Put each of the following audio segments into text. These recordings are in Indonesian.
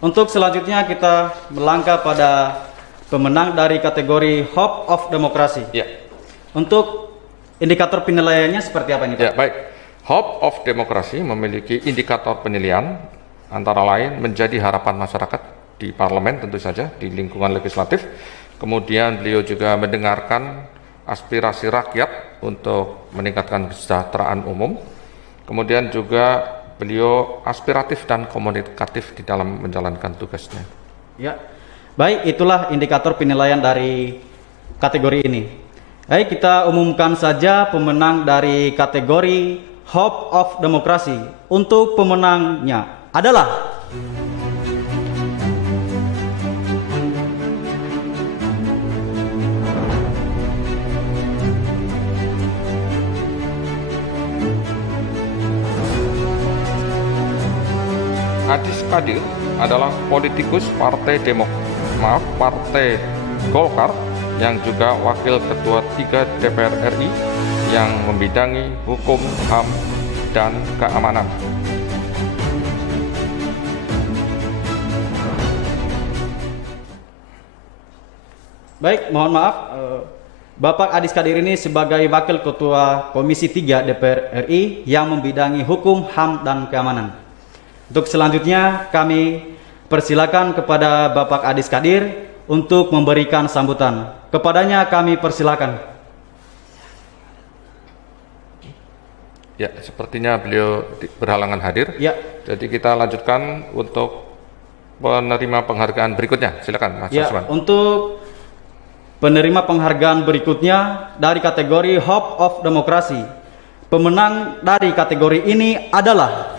Untuk selanjutnya kita melangkah pada pemenang dari kategori Hope of Democracy. Ya. Untuk indikator penilaiannya seperti apa ini, Pak? Ya, baik. Hope of Democracy memiliki indikator penilaian antara lain menjadi harapan masyarakat di parlemen, tentu saja di lingkungan legislatif. Kemudian beliau juga mendengarkan aspirasi rakyat untuk meningkatkan kesejahteraan umum. Kemudian juga beliau aspiratif dan komunikatif di dalam menjalankan tugasnya. Ya, baik, itulah indikator penilaian dari kategori ini. Baik, kita umumkan saja pemenang dari kategori Hope of Democracy. Untuk pemenangnya adalah Adis Kadir adalah politikus Partai Partai Golkar yang juga Wakil Ketua 3 DPR RI yang membidangi hukum, HAM, dan keamanan. baik, mohon maaf, Bapak Adis Kadir ini sebagai Wakil Ketua Komisi 3 DPR RI yang membidangi hukum, HAM, dan keamanan. Untuk selanjutnya kami persilakan kepada Bapak Adis Kadir untuk memberikan sambutan. Kepadanya kami persilakan. Ya, sepertinya beliau berhalangan hadir. Ya. Jadi kita lanjutkan untuk penerima penghargaan berikutnya. Silakan, Mas Ya, Aswan. untuk penerima penghargaan berikutnya dari kategori Hope of Democracy. Pemenang dari kategori ini adalah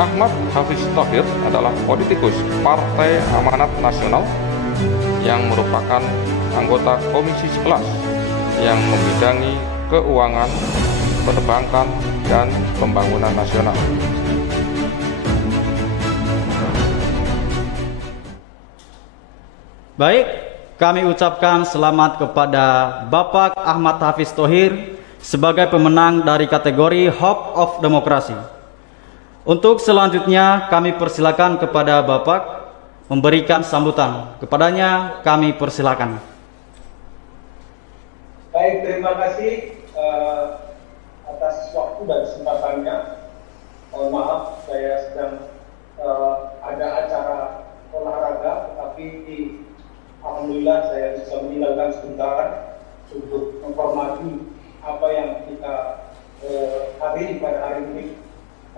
Ahmad Hafiz Thohir adalah politikus Partai Amanat Nasional yang merupakan anggota Komisi 11 yang membidangi keuangan, perbankan, dan pembangunan nasional. baik, kami ucapkan selamat kepada Bapak Ahmad Hafiz Thohir sebagai pemenang dari kategori Hope of Democracy. Untuk selanjutnya kami persilakan kepada Bapak memberikan sambutan. Kepadanya kami persilakan. Baik, terima kasih atas waktu dan kesempatannya. Mohon maaf, saya sedang ada acara olahraga, tetapi alhamdulillah saya bisa meninggalkan sebentar untuk menghormati apa yang kita hadiri pada hari ini.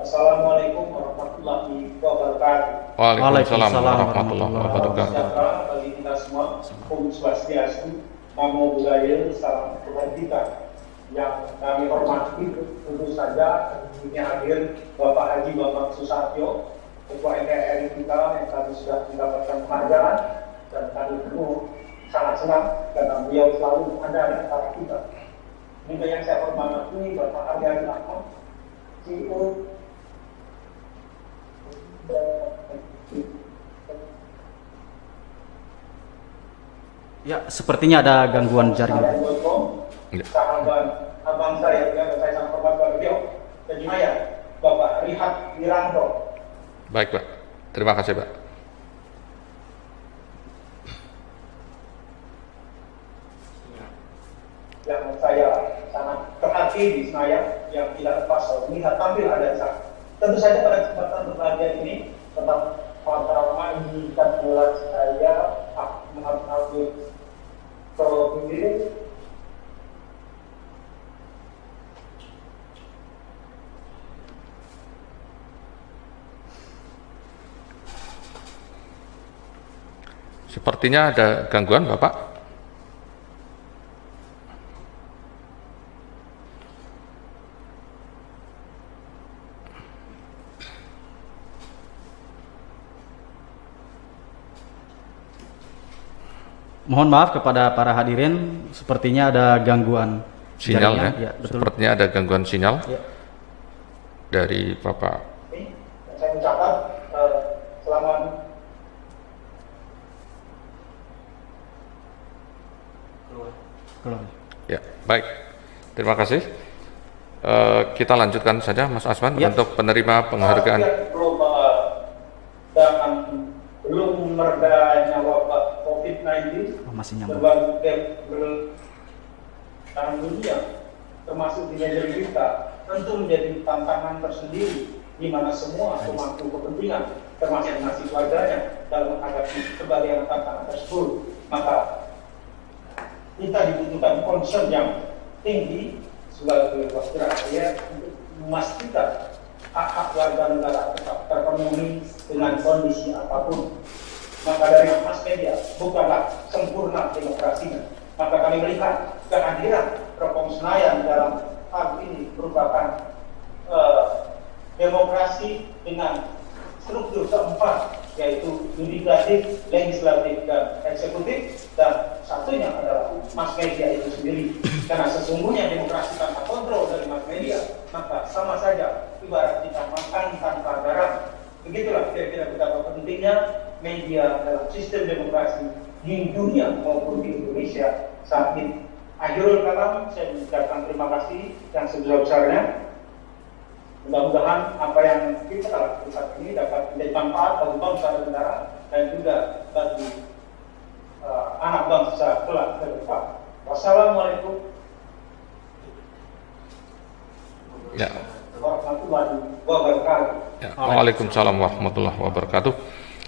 Assalamualaikum warahmatullahi wabarakatuh. Waalaikumsalam warahmatullahi wabarakatuh. Sejahtera bagi kita semua. Om Swastiastu, Namo Buddhaya, salam Tuhan kita. Yang kami hormati tentu saja ini hadir Bapak Haji Bambang Susatyo, Ketua NKRI kita yang kami sudah mendapatkan penghargaan, dan kami penuh sangat senang karena beliau selalu ada di antara kita. Juga yang saya hormati Bapak Ardian Ahmad, CEO. Ya, sepertinya ada gangguan jaringan. Sahabat abang saya sangat hormat pada beliau. Dan juga ya, Bapak Rihat Wiranto. Baik, Pak. Terima kasih, Pak. Yang saya sangat terhati di Senayan, yang tidak lepas melihat tampil ada di sana. Tentu saja pada kesempatan berbahagia ini tetap pertama menginginkan buat saya Ahmad Hafiz Thohir Sepertinya ada gangguan, Bapak. Mohon maaf kepada para hadirin, sepertinya ada gangguan Sinyal jaringan. ya, betul. sepertinya ada gangguan sinyal Ya. dari Bapak. Saya mencatat selamat keluar. Ya, baik. Terima kasih. Kita lanjutkan saja, Mas Asman, ya. untuk penerima penghargaan. Dan belum meredanya wabah COVID-19 sebagai dunia, termasuk di negeri kita, tentu menjadi tantangan tersendiri di mana semua pemangku kepentingan, termasuk nasib warganya, dalam menghadapi berbagai tantangan tersebut. Maka kita dibutuhkan concern yang tinggi sebagai wakil rakyat untuk memastikan hak-hak warga negara tetap terpenuhi dengan kondisi apapun. Maka dari mas media bukanlah sempurna demokrasinya. Maka kami melihat kehadiran Propam Senayan dalam hal ini merupakan demokrasi dengan struktur keempat, yaitu yudikatif, legislatif, dan eksekutif, dan satunya adalah mas media itu sendiri. Karena sesungguhnya demokrasi tanpa kontrol dari mas media, maka sama saja ibarat kita makan tanpa garam. Begitulah kira-kira betapa pentingnya media dalam sistem demokrasi di dunia maupun di Indonesia saat ini. Akhirul kalam, saya mengucapkan terima kasih yang sebesar-besarnya. Mudah-mudahan apa yang kita lakukan saat ini dapat menjadi manfaat bagi bangsa dan negara dan juga bagi anak bangsa kelak ke depan. Wassalamualaikum warahmatullahi wabarakatuh. Waalaikumsalam warahmatullahi wabarakatuh.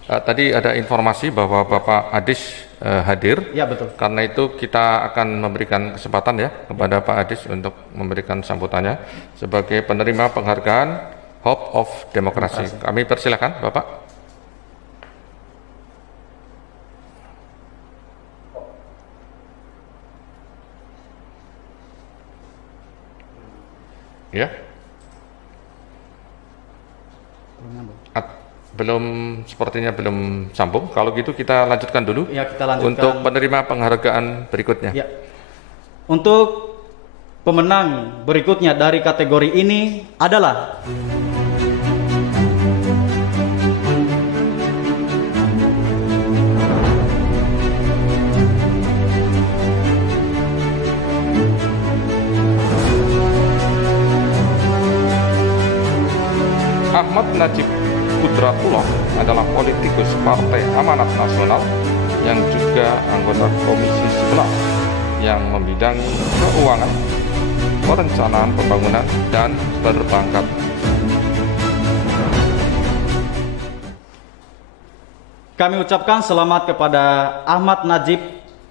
Tadi ada informasi bahwa Bapak Adis hadir. Ya, betul. Karena itu kita akan memberikan kesempatan ya kepada Pak Adis untuk memberikan sambutannya sebagai penerima penghargaan Hope of Demokrasi. Kami persilakan, Bapak. Ya. Sepertinya belum sambung. Kalau gitu kita lanjutkan dulu. Ya, kita lanjutkan untuk penerima penghargaan berikutnya. Ya. Untuk pemenang berikutnya dari kategori ini adalah Ahmad Najib Qudratullah adalah politikus Partai Amanat Nasional yang juga anggota Komisi 11 yang membidangi keuangan, perencanaan pembangunan, dan perbankan. kami ucapkan selamat kepada Ahmad Najib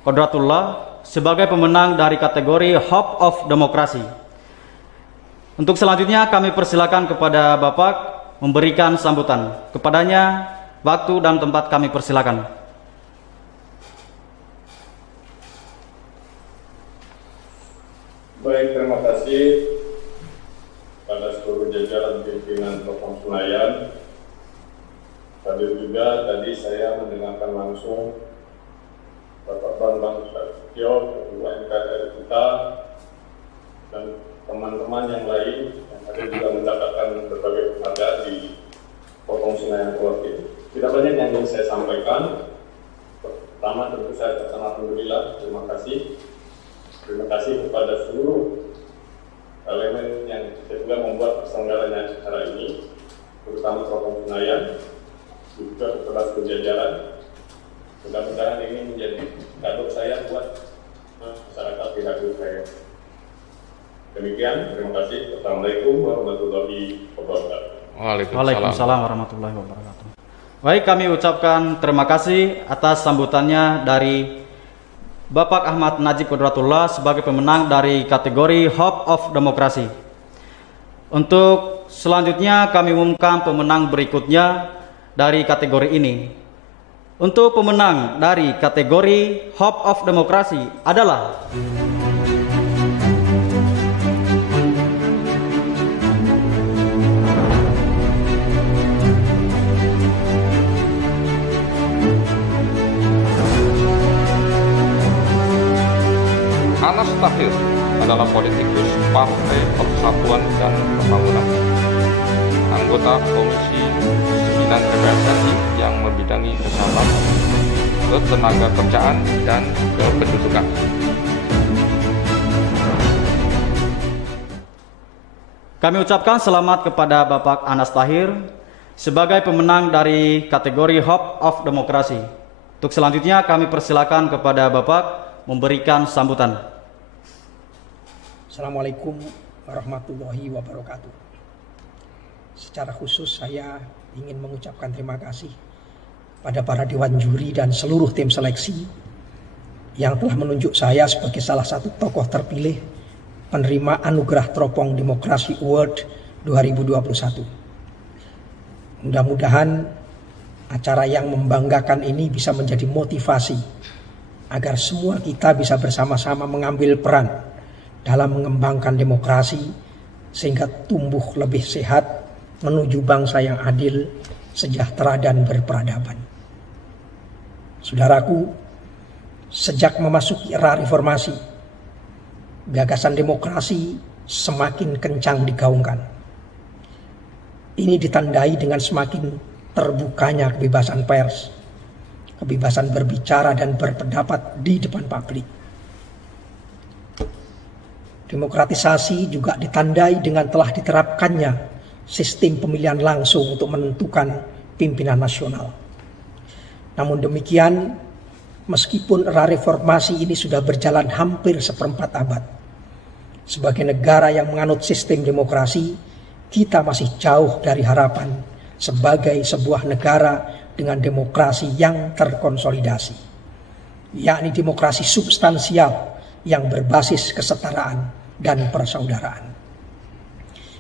Qudratullah sebagai pemenang dari kategori Hope of Demokrasi. Untuk selanjutnya kami persilakan kepada Bapak memberikan sambutan. Kepadanya waktu dan tempat kami persilakan. Baik, terima kasih pada seluruh jajaran pimpinan Propam Senayan. Hadir juga tadi saya mendengarkan langsung Bapak Bambang Susatyo, Ketua MKR kita, dan teman-teman yang lain yang hadir juga mendapatkan berbagai penghargaan di Propam Senayan Provinsi. Tidak banyak yang ingin saya sampaikan. Pertama tentu saya katakan alhamdulillah, terima kasih. Terima kasih kepada seluruh elemen yang juga membuat persenggaranya acara ini, terutama Propam Senayan, juga kepada seluruh jajaran. Mudah-mudahan ini menjadi kado saya buat masyarakat di radio saya. Demikian, terima kasih. Assalamualaikum warahmatullahi wabarakatuh. Waalaikumsalam warahmatullahi wabarakatuh. Baik, kami ucapkan terima kasih atas sambutannya dari Bapak Ahmad Najib Qudratullah sebagai pemenang dari kategori Hope of Demokrasi. Untuk selanjutnya kami umumkan pemenang berikutnya dari kategori ini. Untuk pemenang dari kategori Hope of Demokrasi adalah Anas Tahir, adalah politikus Partai Persatuan dan Pembangunan, anggota Komisi 9 DPR RI yang membidangi kesehatan, ketenagakerjaan, dan kependudukan. Kami ucapkan selamat kepada Bapak Anas Tahir sebagai pemenang dari kategori Hope of Demokrasi. Untuk selanjutnya kami persilakan kepada Bapak memberikan sambutan. Assalamualaikum warahmatullahi wabarakatuh. Secara khusus saya ingin mengucapkan terima kasih pada para dewan juri dan seluruh tim seleksi yang telah menunjuk saya sebagai salah satu tokoh terpilih penerima Anugerah Teropong Demokrasi Award 2021. Mudah-mudahan acara yang membanggakan ini bisa menjadi motivasi agar semua kita bisa bersama-sama mengambil peran dalam mengembangkan demokrasi sehingga tumbuh lebih sehat menuju bangsa yang adil, sejahtera dan berperadaban. Saudaraku, sejak memasuki era reformasi, gagasan demokrasi semakin kencang digaungkan. Ini ditandai dengan semakin terbukanya kebebasan pers, kebebasan berbicara dan berpendapat di depan publik. Demokratisasi juga ditandai dengan telah diterapkannya sistem pemilihan langsung untuk menentukan pimpinan nasional. Namun demikian, meskipun era reformasi ini sudah berjalan hampir seperempat abad, sebagai negara yang menganut sistem demokrasi, kita masih jauh dari harapan sebagai sebuah negara dengan demokrasi yang terkonsolidasi, yakni demokrasi substansial yang berbasis kesetaraan dan persaudaraan.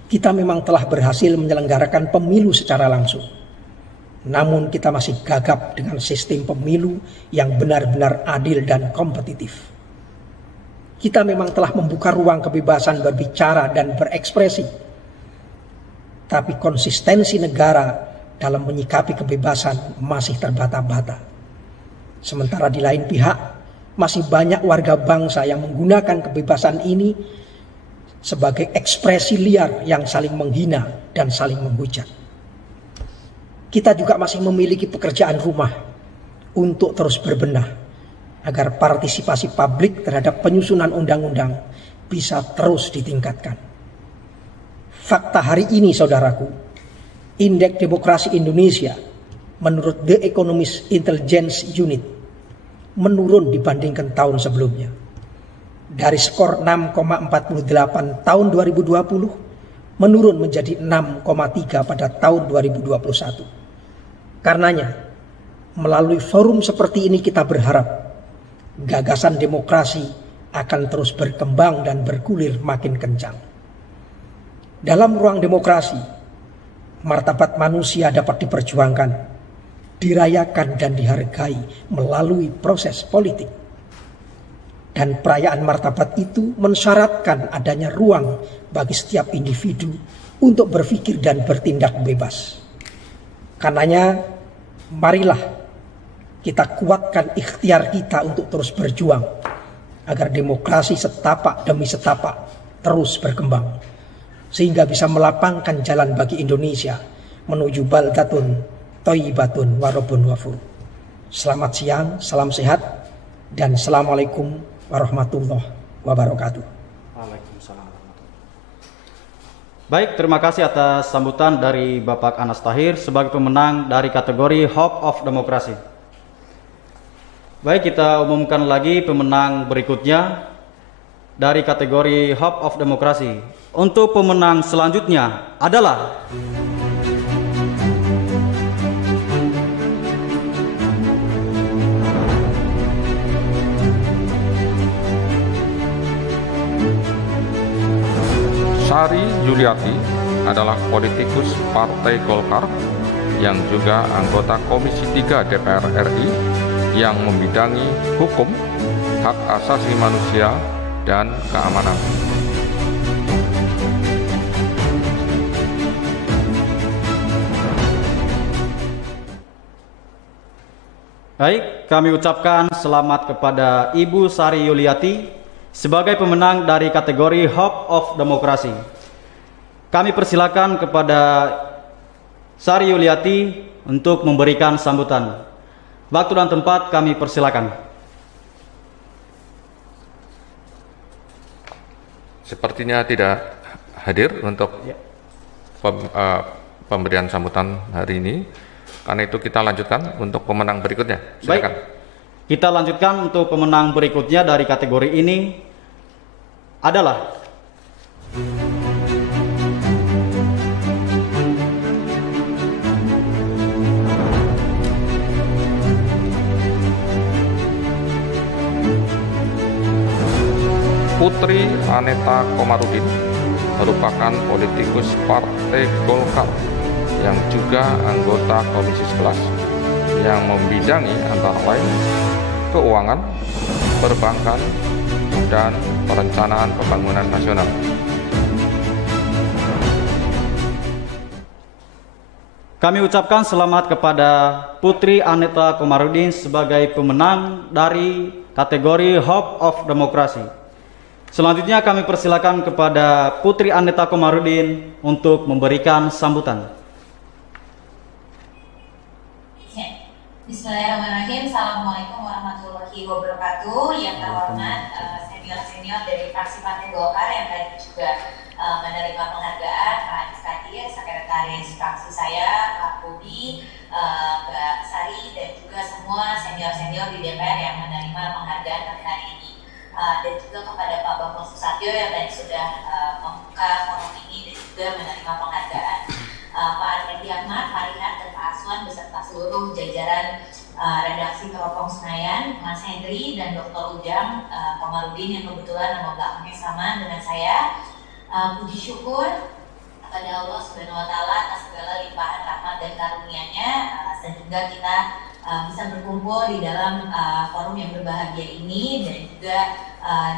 Kita memang telah berhasil menyelenggarakan pemilu secara langsung, namun kita masih gagap dengan sistem pemilu yang benar-benar adil dan kompetitif. Kita memang telah membuka ruang kebebasan berbicara dan berekspresi, tapi konsistensi negara dalam menyikapi kebebasan masih terbata-bata. Sementara di lain pihak, masih banyak warga bangsa yang menggunakan kebebasan ini sebagai ekspresi liar yang saling menghina dan saling menghujat. Kita juga masih memiliki pekerjaan rumah untuk terus berbenah agar partisipasi publik terhadap penyusunan undang-undang bisa terus ditingkatkan. Fakta hari ini, saudaraku, Indeks Demokrasi Indonesia menurut The Economist Intelligence Unit menurun dibandingkan tahun sebelumnya. Dari skor 6,48 tahun 2020 menurun menjadi 6,3 pada tahun 2021. Karenanya, melalui forum seperti ini kita berharap gagasan demokrasi akan terus berkembang dan bergulir makin kencang. Dalam ruang demokrasi, martabat manusia dapat diperjuangkan, dirayakan dan dihargai melalui proses politik. Dan perayaan martabat itu mensyaratkan adanya ruang bagi setiap individu untuk berpikir dan bertindak bebas. Karenanya, marilah kita kuatkan ikhtiar kita untuk terus berjuang agar demokrasi setapak demi setapak terus berkembang, sehingga bisa melapangkan jalan bagi Indonesia menuju baldatun thayyibatun warabun ghafur. Selamat siang, salam sehat, dan assalamualaikum warahmatullahi wabarakatuh. Waalaikumsalam. Baik, terima kasih atas sambutan dari Bapak Anas Tahir sebagai pemenang dari kategori Hope of Demokrasi. Baik, kita umumkan lagi pemenang berikutnya dari kategori Hope of Demokrasi. Untuk pemenang selanjutnya adalah Sari Yuliati adalah politikus Partai Golkar yang juga anggota Komisi 3 DPR RI yang membidangi hukum, hak asasi manusia, dan keamanan. Baik, kami ucapkan selamat kepada Ibu Sari Yuliati sebagai pemenang dari kategori Hope of Demokrasi. Kami persilakan kepada Sari Yuliati untuk memberikan sambutan. Waktu dan tempat kami persilakan. Sepertinya tidak hadir untuk pemberian sambutan hari ini. Karena itu kita lanjutkan untuk pemenang berikutnya. Silakan. Baik, kita lanjutkan untuk pemenang berikutnya dari kategori ini adalah Putri Aneta Komarudin, merupakan politikus Partai Golkar yang juga anggota Komisi 11 yang membidangi antara lain keuangan, perbankan, dan perencanaan pembangunan nasional. kami ucapkan selamat kepada Putri Aneta Komarudin sebagai pemenang dari kategori Hope of Demokrasi. Selanjutnya kami persilakan kepada Putri Aneta Komarudin untuk memberikan sambutan. Bismillahirrahmanirrahim. Assalamualaikum warahmatullahi wabarakatuh. Yang terhormat senior-senior dari fraksi Partai Golkar yang tadi juga menerima penghargaan, Pak Adis Kadir, sekretaris fraksi saya, Pak Budi, Mbak Sari, dan juga semua senior-senior di DPR yang menerima penghargaan pada hari ini. Dan juga kepada Pak Bambang Susatyo yang tadi sudah membuka forum ini dan juga menerima penghargaan. Pak Edi Ahmad, Pak Rihat, dan Pak Aswan beserta seluruh jajaran redaksi Teropong Senayan, Mas Henry dan Dr. Ujang Komarudin yang kebetulan nama belakangnya sama dengan saya. Puji syukur kepada Allah Subhanahu wa Ta'ala atas segala limpahan rahmat dan karunia-Nya, sehingga kita bisa berkumpul di dalam forum yang berbahagia ini, dan juga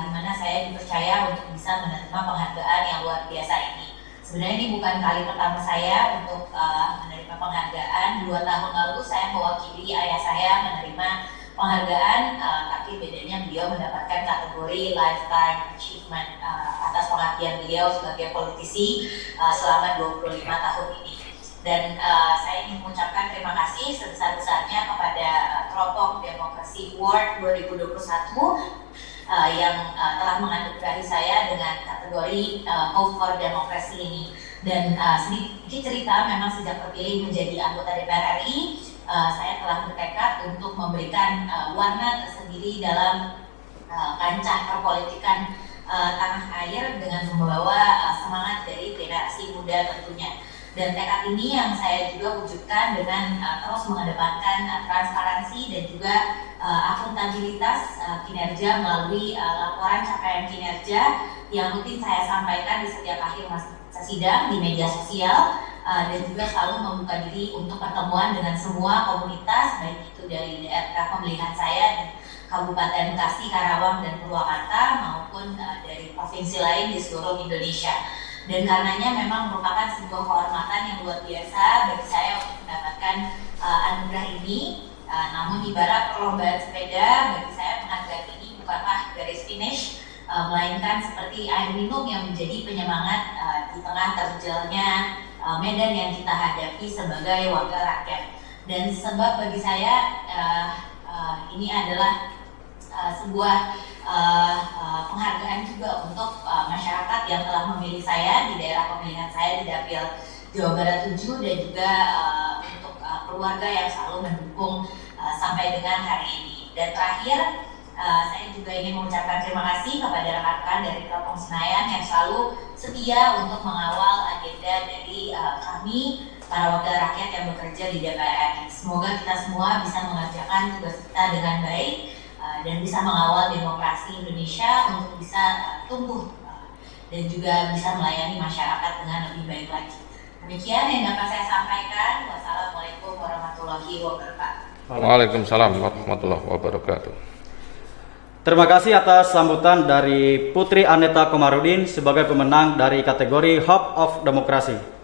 di mana saya dipercaya untuk bisa menerima penghargaan yang luar biasa ini. Sebenarnya ini bukan kali pertama saya untuk menerima penghargaan. 2 tahun lalu saya mewakili ayah saya menerima penghargaan, tapi bedanya beliau mendapatkan kategori Lifetime Achievement atas pengabdian beliau sebagai politisi selama 25 tahun ini. Dan saya ingin mengucapkan terima kasih sebesar-besarnya kepada Teropong Demokrasi Award 2021 yang telah menganugerahi saya dengan kategori Hope for Democracy ini. Dan sedikit cerita, memang sejak terpilih menjadi anggota DPR RI, saya telah bertekad untuk memberikan warna tersendiri dalam kancah perpolitikan tanah air dengan membawa semangat dari generasi muda tentunya. Dan tekad ini yang saya juga wujudkan dengan terus mengedepankan transparansi dan juga akuntabilitas kinerja melalui laporan capaian kinerja yang rutin saya sampaikan di setiap akhir masa sidang di media sosial, dan juga selalu membuka diri untuk pertemuan dengan semua komunitas, baik itu dari daerah pemilihan saya di Kabupaten Bekasi, Karawang, dan Purwakarta, maupun dari provinsi lain di seluruh Indonesia. Dan karenanya memang merupakan sebuah kehormatan yang luar biasa bagi saya untuk mendapatkan anugerah ini. Namun ibarat perlombaan sepeda, bagi saya penghargaan ini bukanlah garis finish, melainkan seperti air minum yang menjadi penyemangat di tengah terjalnya medan yang kita hadapi sebagai wakil rakyat. Dan sebab bagi saya ini adalah sebuah penghargaan juga untuk masyarakat yang telah memilih saya di daerah pemilihan saya di Dapil Jawa Barat 7, dan juga untuk keluarga yang selalu mendukung sampai dengan hari ini. Dan terakhir, saya juga ingin mengucapkan terima kasih kepada rekan-rekan dari Teropong Senayan yang selalu setia untuk mengawal agenda dari kami, para wakil rakyat yang bekerja di DPR. Semoga kita semua bisa mengerjakan tugas kita dengan baik dan bisa mengawal demokrasi Indonesia untuk bisa tumbuh dan juga bisa melayani masyarakat dengan lebih baik lagi. Demikian yang dapat saya sampaikan. Wassalamualaikum warahmatullahi wabarakatuh. Waalaikumsalam warahmatullahi wabarakatuh. Terima kasih atas sambutan dari Putri Aneta Komarudin sebagai pemenang dari kategori Hope of Demokrasi.